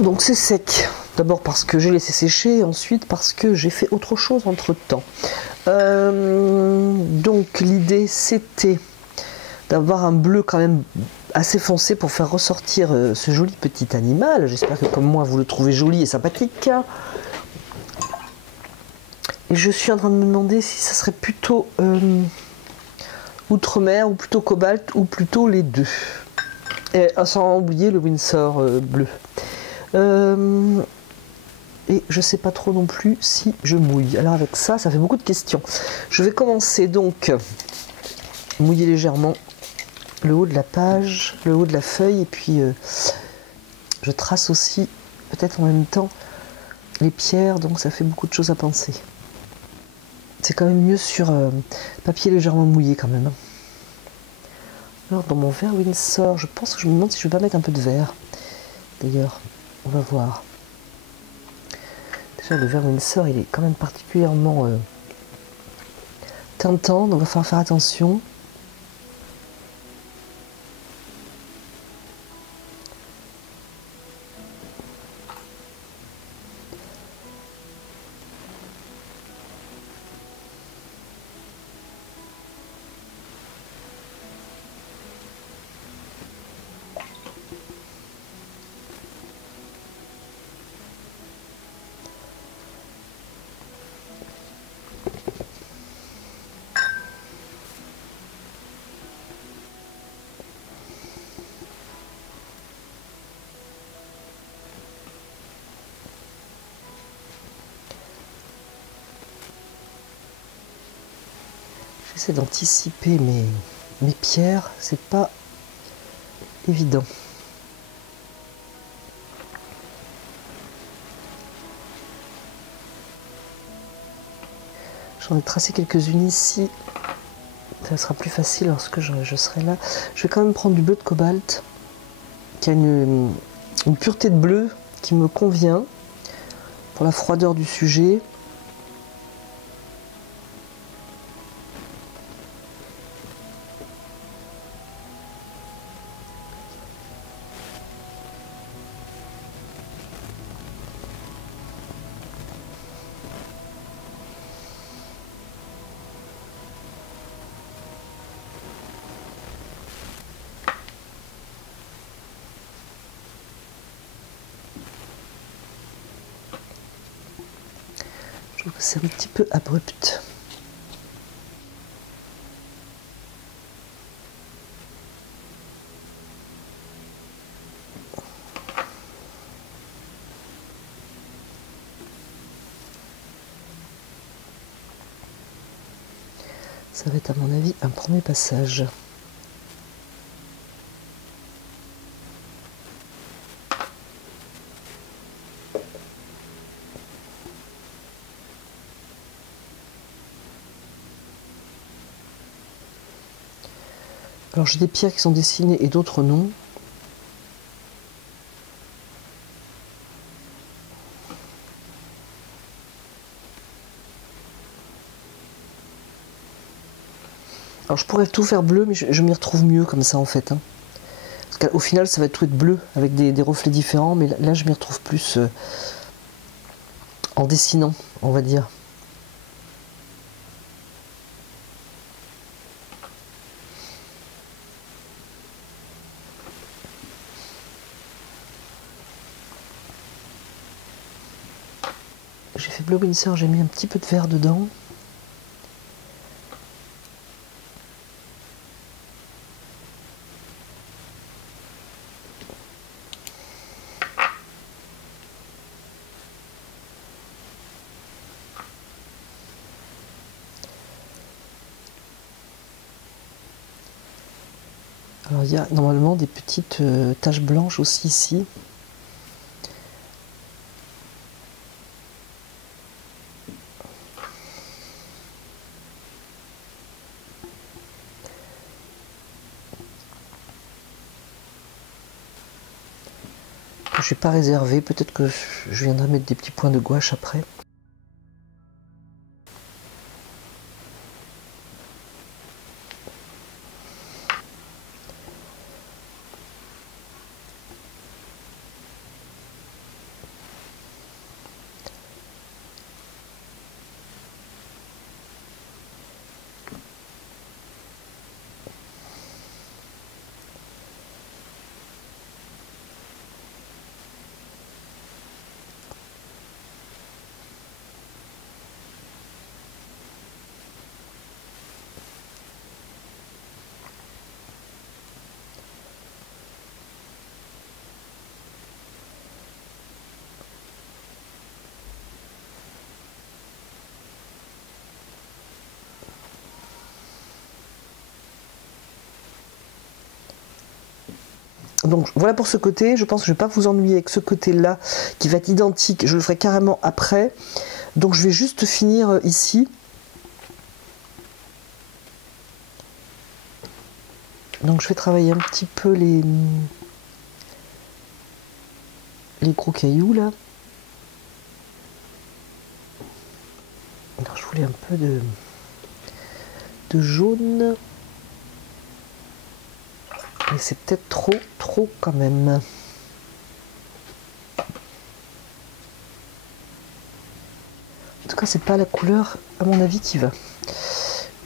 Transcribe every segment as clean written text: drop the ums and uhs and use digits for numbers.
Donc c'est sec. D'abord parce que j'ai laissé sécher, et ensuite parce que j'ai fait autre chose entre temps. Donc l'idée c'était d'avoir un bleu quand même assez foncé pour faire ressortir ce joli petit animal. J'espère que comme moi vous le trouvez joli et sympathique. Et je suis en train de me demander si ça serait plutôt Outre-mer ou plutôt cobalt ou plutôt les deux. Et sans oublier le Windsor bleu. Et je sais pas trop non plus si je mouille. Alors avec ça, ça fait beaucoup de questions. Je vais commencer donc mouiller légèrement le haut de la page, le haut de la feuille, et puis je trace aussi peut-être en même temps les pierres, donc ça fait beaucoup de choses à penser. C'est quand même mieux sur papier légèrement mouillé quand même. Alors dans mon verre Windsor, je pense que je me demande si je vais pas mettre un peu de verre. D'ailleurs, on va voir. Déjà le verre Windsor il est quand même particulièrement teintant, donc il va falloir faire attention. J'essaie d'anticiper mes pierres, c'est pas évident. J'en ai tracé quelques-unes ici. Ça sera plus facile lorsque je serai là. Je vais quand même prendre du bleu de cobalt, qui a une pureté de bleu qui me convient pour la froideur du sujet. Je trouve que c'est un petit peu abrupt. Ça va être à mon avis un premier passage. Alors j'ai des pierres qui sont dessinées et d'autres non. Alors je pourrais tout faire bleu, mais je m'y retrouve mieux comme ça en fait. Parce qu'au final ça va tout être bleu avec des reflets différents, mais là je m'y retrouve plus en dessinant, on va dire. J'ai fait bleu Windsor, j'ai mis un petit peu de vert dedans. Alors il y a normalement des petites taches blanches aussi ici. Je n'ai pas réservé, peut-être que je viendrai mettre des petits points de gouache après. Donc voilà pour ce côté, je pense que je ne vais pas vous ennuyer avec ce côté-là qui va être identique, je le ferai carrément après. Donc je vais juste finir ici. Donc je vais travailler un petit peu les gros cailloux là. Alors je voulais un peu de jaune. Mais c'est peut-être trop quand même. En tout cas, c'est pas la couleur, à mon avis, qui va.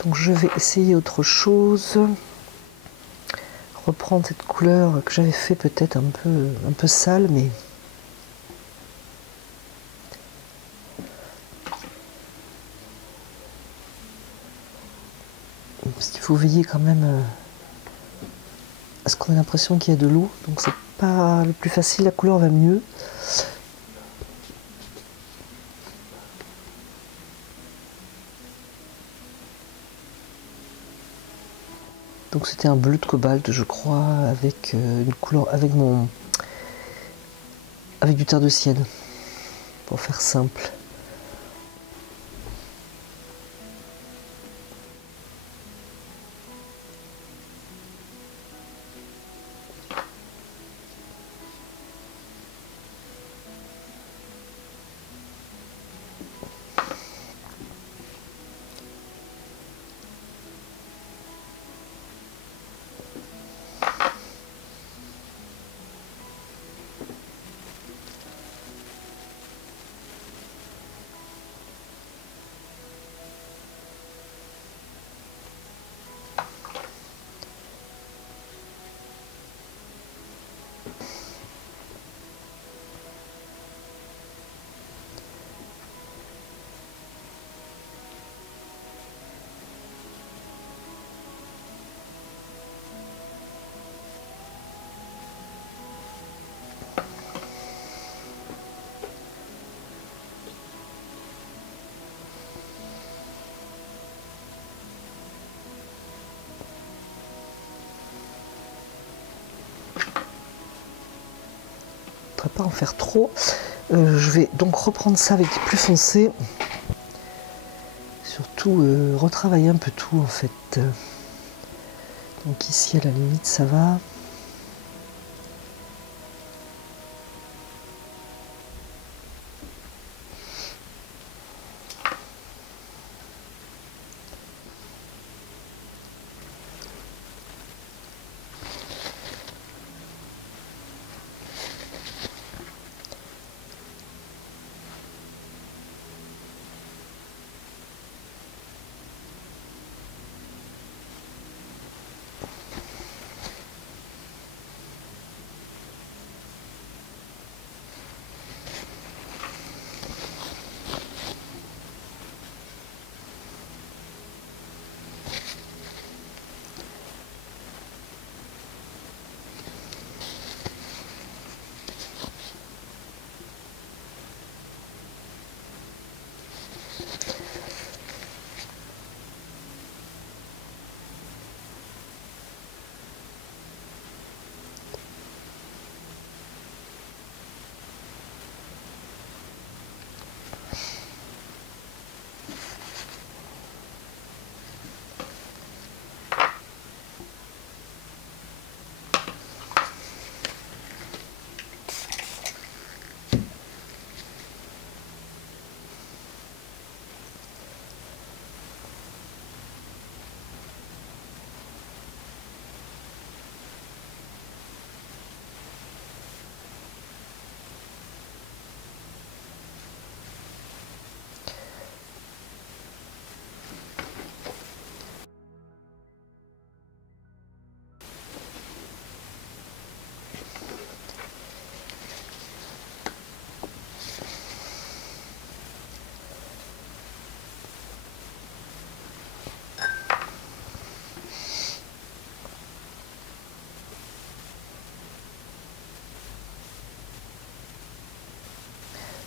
Donc je vais essayer autre chose. Reprendre cette couleur que j'avais fait peut-être un peu sale, mais parce qu'il faut veiller quand même à ce qu'on ait l'impression qu'il y a de l'eau. Donc c'est pas le plus facile, la couleur va mieux. Donc c'était un bleu de cobalt, je crois, avec une couleur, avec du terre de sienne, pour faire simple. Pas en faire trop. Je vais donc reprendre ça avec plus foncé. Surtout retravailler un peu tout en fait. Donc ici à la limite ça va.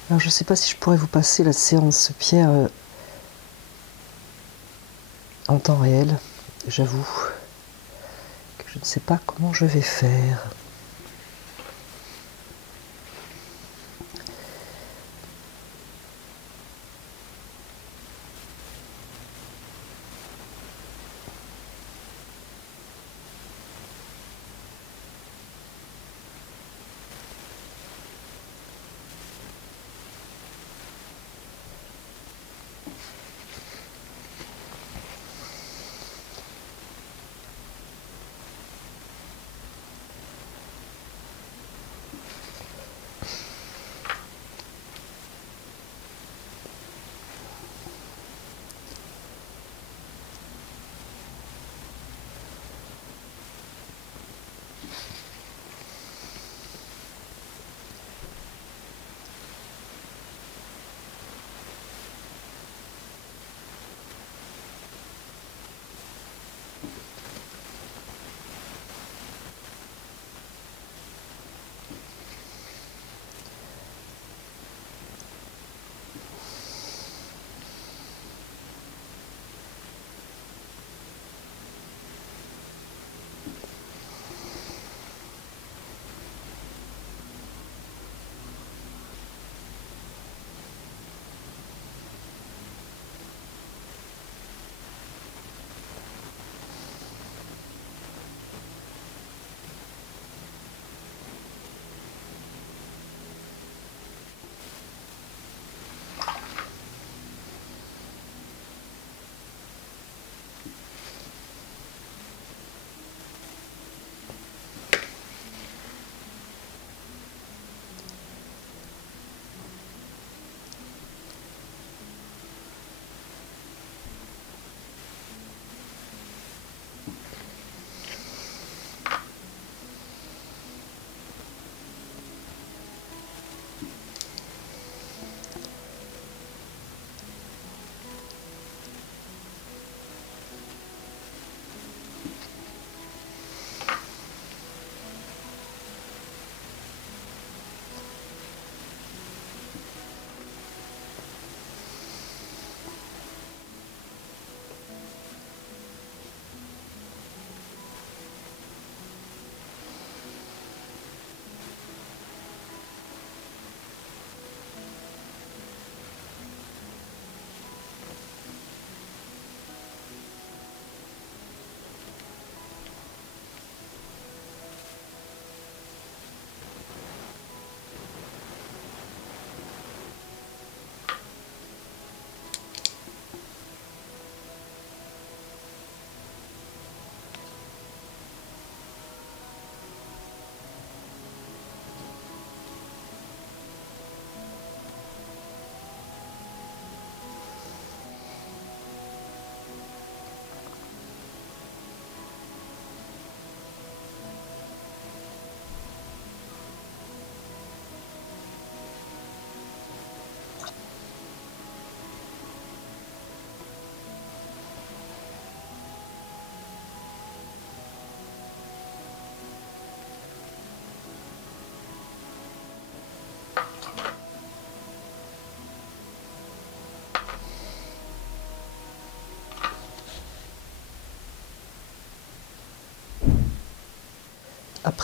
Alors je ne sais pas si je pourrais vous passer la séance pierre en temps réel. J'avoue que je ne sais pas comment je vais faire.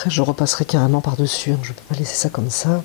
après je repasserai carrément par-dessus, hein. Je ne peux pas laisser ça comme ça.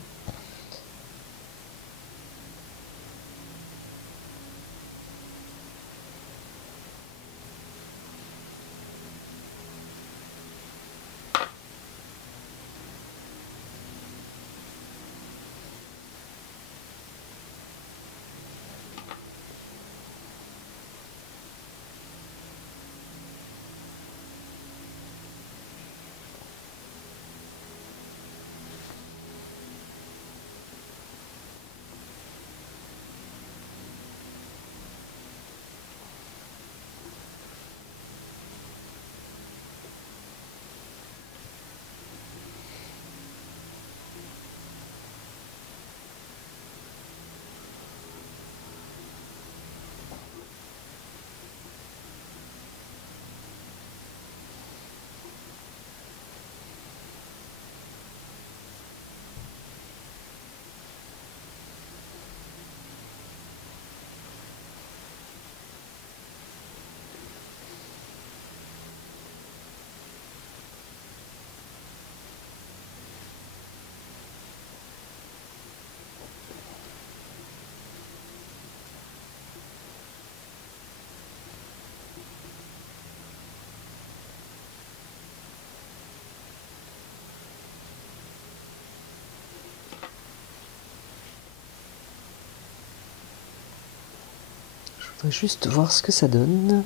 Je voudrais juste voir ce que ça donne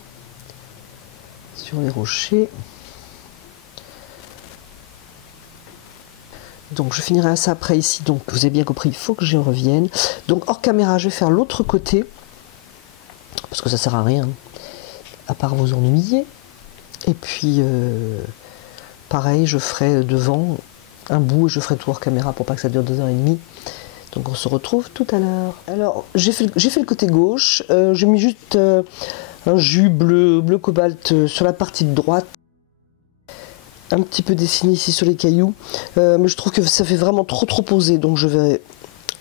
sur les rochers. Donc je finirai ça après ici. Donc vous avez bien compris, il faut que j'y revienne. Donc hors caméra, je vais faire l'autre côté. Parce que ça sert à rien. À part vous ennuyer. Et puis pareil, je ferai devant un bout et je ferai tout hors caméra pour pas que ça dure 2h30. Donc on se retrouve tout à l'heure. Alors j'ai fait le côté gauche, j'ai mis juste un jus bleu cobalt sur la partie de droite, un petit peu dessiné ici sur les cailloux, mais je trouve que ça fait vraiment trop posé, donc je vais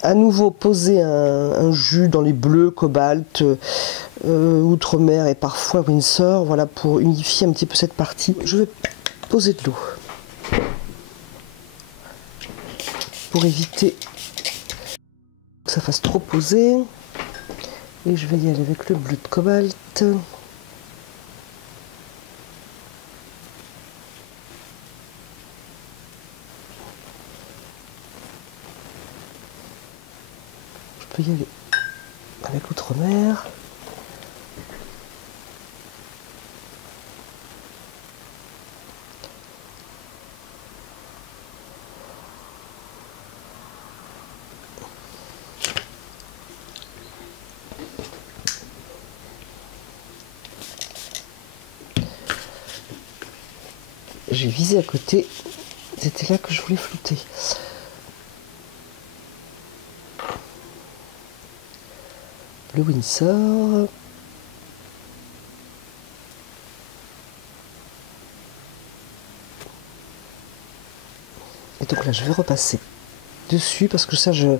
à nouveau poser un jus dans les bleus cobalt, Outre-mer et parfois Windsor, voilà, pour unifier un petit peu cette partie. Je vais poser de l'eau pour éviter que ça fasse trop poser, et je vais y aller avec le bleu de cobalt. Je peux y aller avec Outre-mer. J'ai visé à côté, c'était là que je voulais flouter. Le Windsor. Et donc là je vais repasser dessus parce que ça je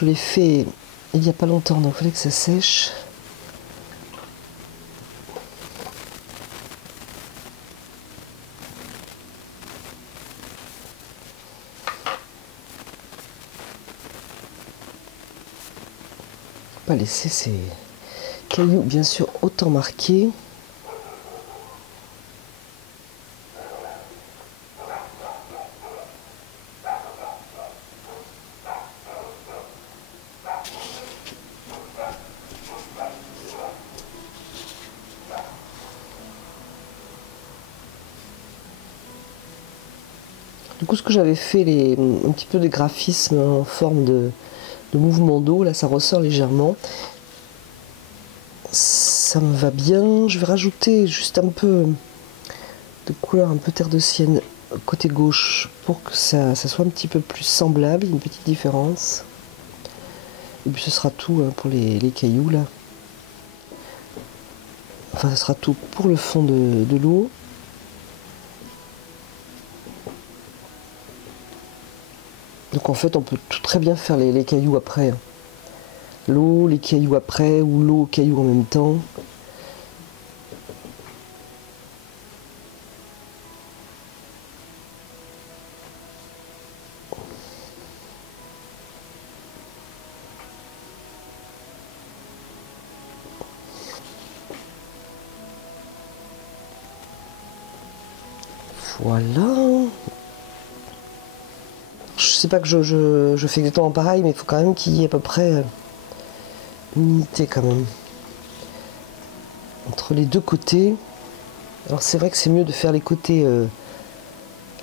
l'ai fait il n'y a pas longtemps, donc il fallait que ça sèche. Pas laisser ces cailloux bien sûr autant marqués. Du coup, ce que j'avais fait, un petit peu de graphisme en forme de mouvement d'eau, là ça ressort légèrement. Ça me va bien. Je vais rajouter juste un peu de couleur un peu terre de sienne côté gauche pour que ça soit un petit peu plus semblable, une petite différence. Et puis ce sera tout pour les cailloux là. Enfin, ce sera tout pour le fond de l'eau. Donc en fait, on peut tout très bien faire les cailloux après. L'eau, les cailloux après, ou l'eau, cailloux en même temps. Voilà. Je sais pas que je fais exactement pareil, mais il faut quand même qu'il y ait à peu près une unité quand même entre les deux côtés. Alors c'est vrai que c'est mieux de faire les côtés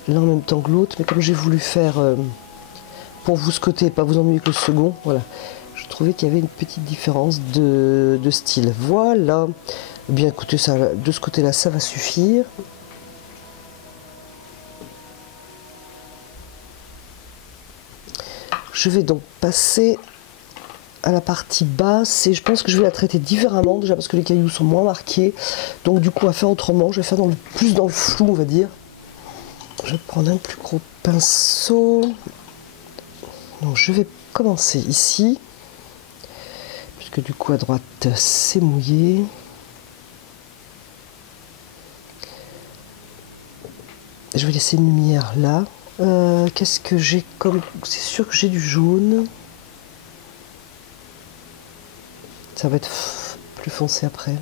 l'un en même temps que l'autre, mais comme j'ai voulu faire pour vous ce côté et pas vous ennuyer que le second, voilà, je trouvais qu'il y avait une petite différence de style. Voilà. Eh bien écoutez, ça, de ce côté là ça va suffire. Je vais donc passer à la partie basse et je pense que je vais la traiter différemment déjà parce que les cailloux sont moins marqués, donc du coup à faire autrement, je vais faire plus dans le flou on va dire. Je vais prendre un plus gros pinceau, donc je vais commencer ici puisque du coup à droite c'est mouillé. Je vais laisser une lumière là. Qu'est-ce que j'ai comme... C'est sûr que j'ai du jaune. Ça va être plus foncé après.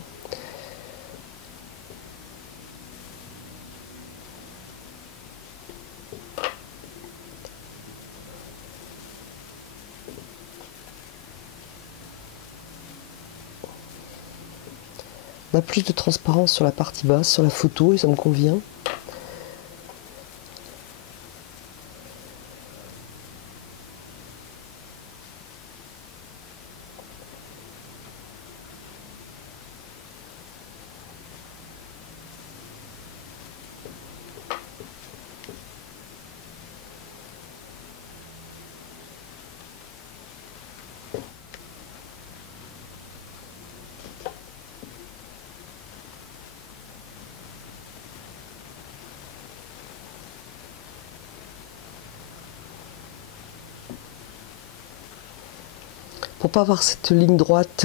On a plus de transparence sur la partie basse, sur la photo, et ça me convient. Pour pas avoir cette ligne droite,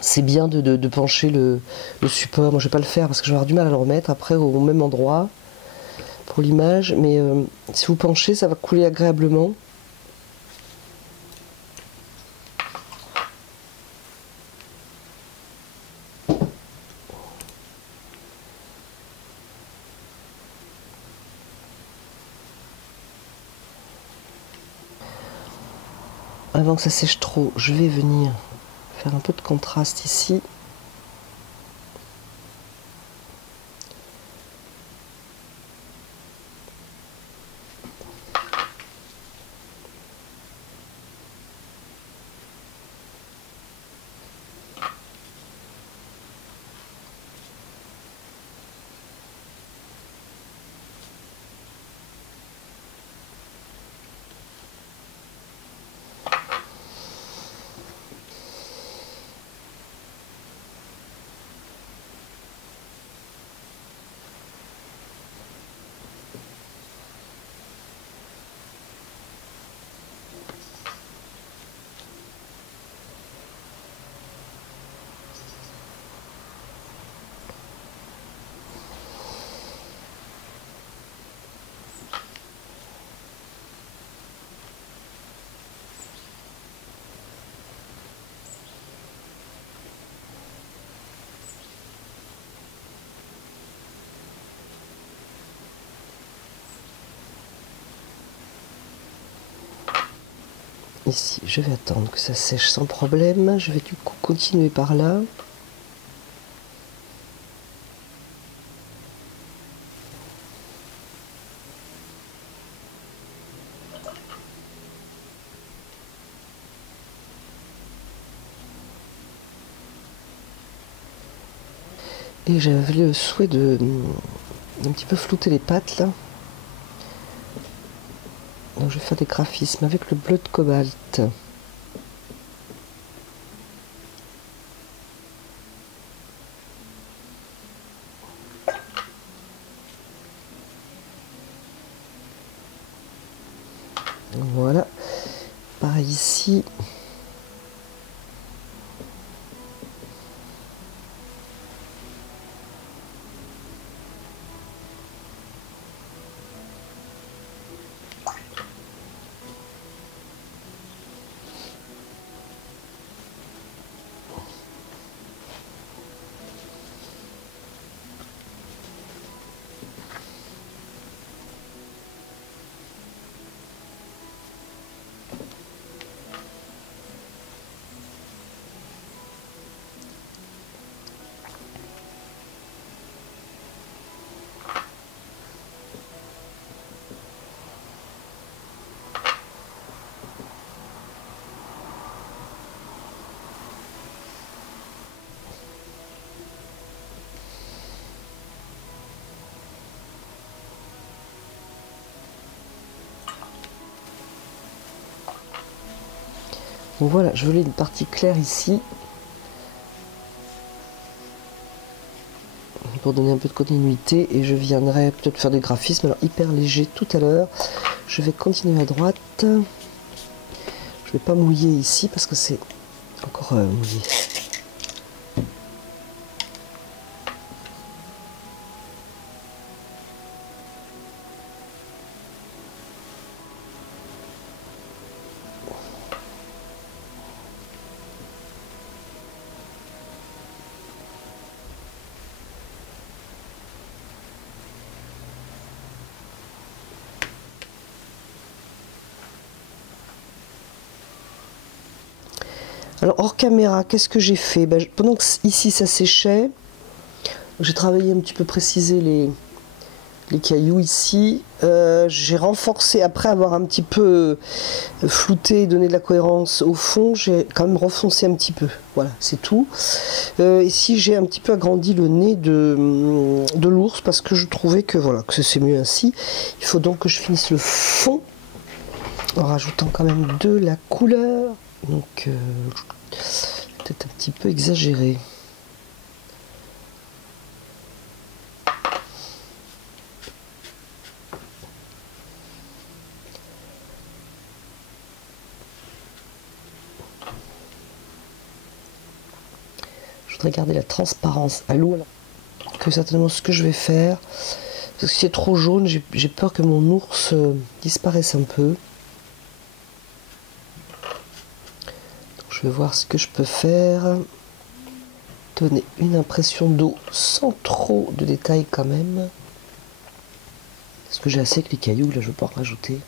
c'est bien de pencher le support. Moi je vais pas le faire parce que je vais avoir du mal à le remettre après au même endroit pour l'image, mais si vous penchez ça va couler agréablement. Avant que ça sèche trop, je vais venir faire un peu de contraste ici. Ici, je vais attendre que ça sèche sans problème. Je vais du coup continuer par là. Et j'avais le souhait d'un petit peu flouter les pattes là. Donc je vais faire des graphismes avec le bleu de cobalt. Voilà. Pareil ici. Donc voilà, je voulais une partie claire ici. Pour donner un peu de continuité, et je viendrai peut-être faire des graphismes alors hyper légers tout à l'heure. Je vais continuer à droite. Je vais pas mouiller ici parce que c'est encore mouillé. Alors hors caméra, qu'est-ce que j'ai fait? Pendant que ici ça séchait, j'ai travaillé un petit peu préciser les cailloux ici. J'ai renforcé, après avoir un petit peu flouté et donné de la cohérence au fond, j'ai quand même renfoncé un petit peu. Voilà, c'est tout. Ici j'ai un petit peu agrandi le nez de l'ours parce que je trouvais que voilà, que c'est mieux ainsi. Il faut donc que je finisse le fond en rajoutant quand même de la couleur. Donc peut-être un petit peu exagéré. Je voudrais garder la transparence à l'eau, que certainement ce que je vais faire. Parce que si c'est trop jaune, j'ai peur que mon ours disparaisse un peu. Donc, je vais voir ce que je peux faire. Donner une impression d'eau sans trop de détails quand même. Parce que j'ai assez que les cailloux, là je ne veux pas en rajouter.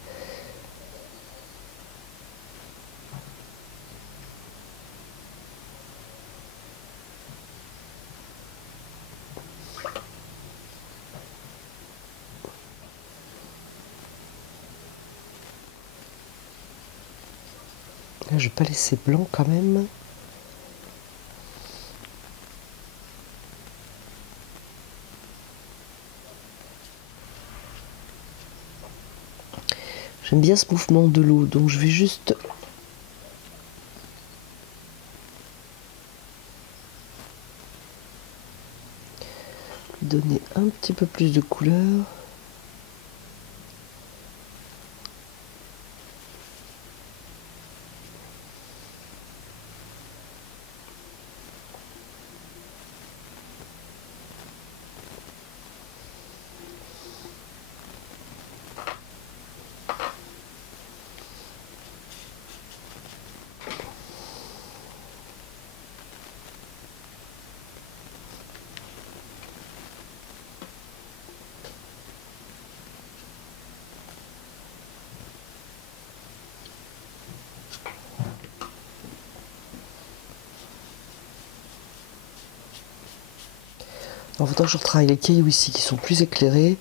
Là je vais pas laisser blanc quand même. J'aime bien ce mouvement de l'eau, donc je vais juste lui donner un petit peu plus de couleur. Il faudra que je retravaille les cailloux ici qui sont plus éclairés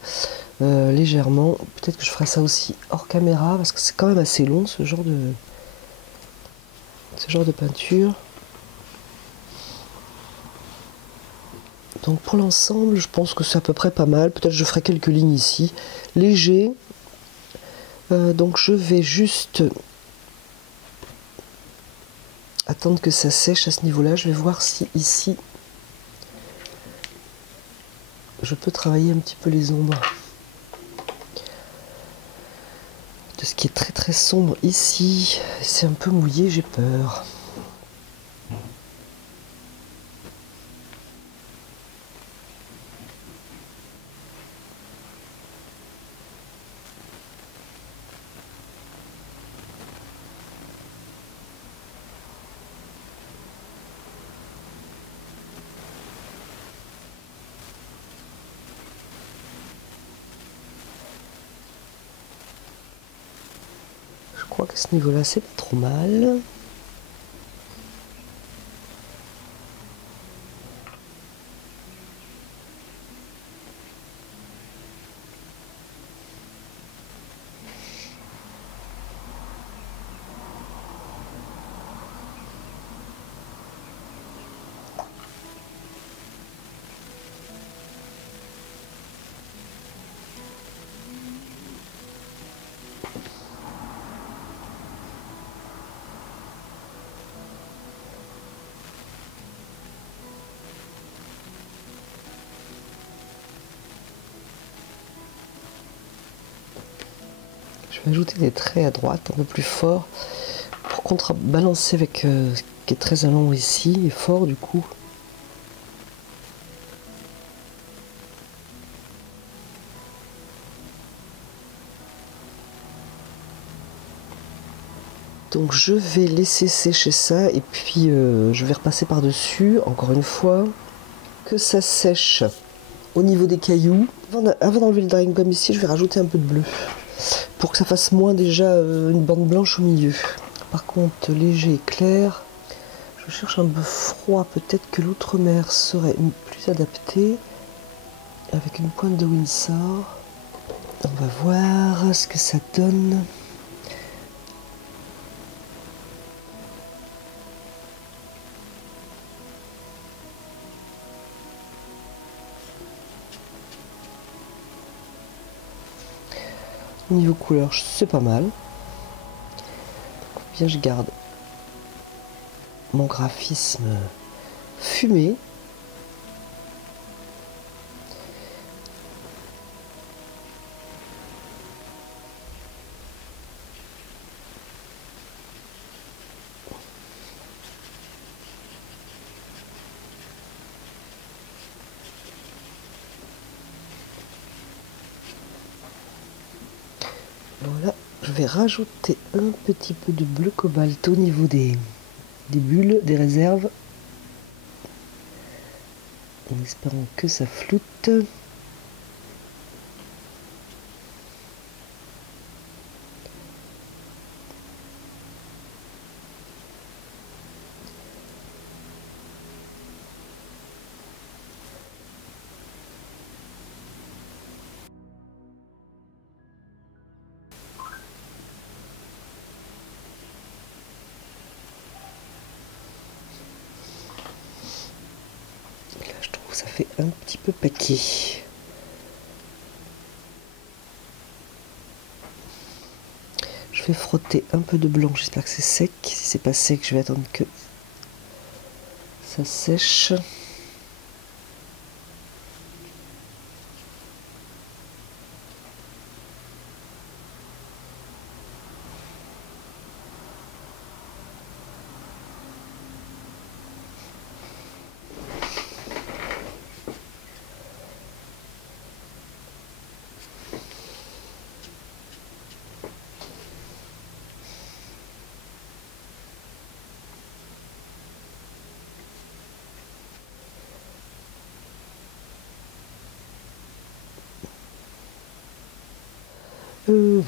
légèrement. Peut-être que je ferai ça aussi hors caméra parce que c'est quand même assez long ce genre de peinture. Donc pour l'ensemble, je pense que c'est à peu près pas mal. Peut-être que je ferai quelques lignes ici, léger. Donc je vais juste attendre que ça sèche à ce niveau-là. Je vais voir si ici je peux travailler un petit peu les ombres de ce qui est très très sombre ici. C'est un peu mouillé, j'ai peur. Je crois qu'à ce niveau-là, c'est pas trop mal. Je vais ajouter des traits à droite un peu plus forts pour contrebalancer avec ce qui est très à l'ombre ici et fort du coup. Donc je vais laisser sécher ça et puis je vais repasser par dessus encore une fois que ça sèche au niveau des cailloux. Avant d'enlever le drying gum ici, je vais rajouter un peu de bleu pour que ça fasse moins déjà une bande blanche au milieu. Par contre léger et clair, je cherche un peu froid, peut-être que l'outre-mer serait plus adapté avec une pointe de Windsor. On va voir ce que ça donne. Niveau couleur, c'est pas mal. Bien, je garde mon graphisme fumé. Voilà, je vais rajouter un petit peu de bleu cobalt au niveau des bulles, des réserves, en espérant que ça floute. Là, je trouve que ça fait un petit peu paquet. Je vais frotter un peu de blanc, j'espère que c'est sec. Si c'est pas sec, je vais attendre que ça sèche.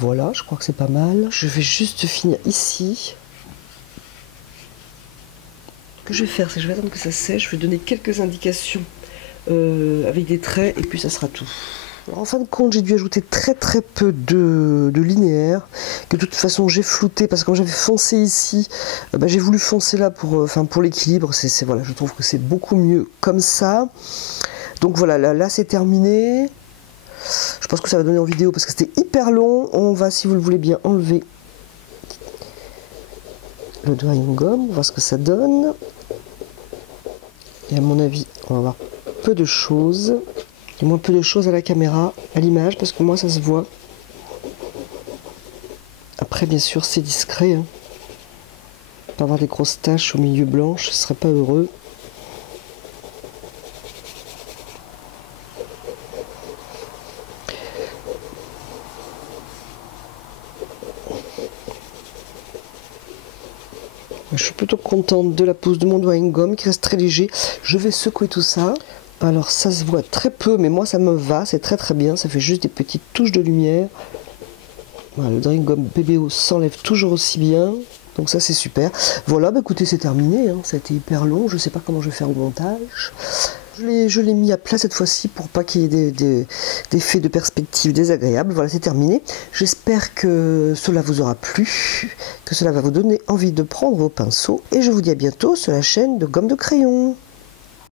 Voilà, je crois que c'est pas mal. Je vais juste finir ici. Ce que je vais faire, c'est que je vais attendre que ça sèche. Je vais donner quelques indications avec des traits et puis ça sera tout. Alors, en fin de compte, j'ai dû ajouter très peu de linéaire, que de toute façon j'ai flouté parce que quand j'avais foncé ici, j'ai voulu foncer là pour l'équilibre. Voilà, je trouve que c'est beaucoup mieux comme ça. Donc voilà, là c'est terminé. Je pense que ça va donner en vidéo parce que c'était hyper long. On va, si vous le voulez bien, enlever le drying gum, voir ce que ça donne. Et à mon avis, on va voir peu de choses. Du moins peu de choses à la caméra, à l'image, parce que moi ça se voit. Après, bien sûr, c'est discret. Hein. Pas avoir des grosses taches au milieu blanche, ce serait pas heureux. Je suis plutôt contente de la pose de mon drying gum qui reste très léger. Je vais secouer tout ça. Alors ça se voit très peu, mais moi ça me va, c'est très bien. Ça fait juste des petites touches de lumière. Voilà, le drying gum PBO s'enlève toujours aussi bien. Donc ça c'est super. Voilà, écoutez, c'est terminé. Hein. Ça a été hyper long. Je ne sais pas comment je vais faire le montage. Je l'ai mis à plat cette fois-ci pour pas qu'il y ait des effets de perspective désagréables. Voilà, c'est terminé. J'espère que cela vous aura plu, que cela va vous donner envie de prendre vos pinceaux. Et je vous dis à bientôt sur la chaîne de Gomme de Crayon.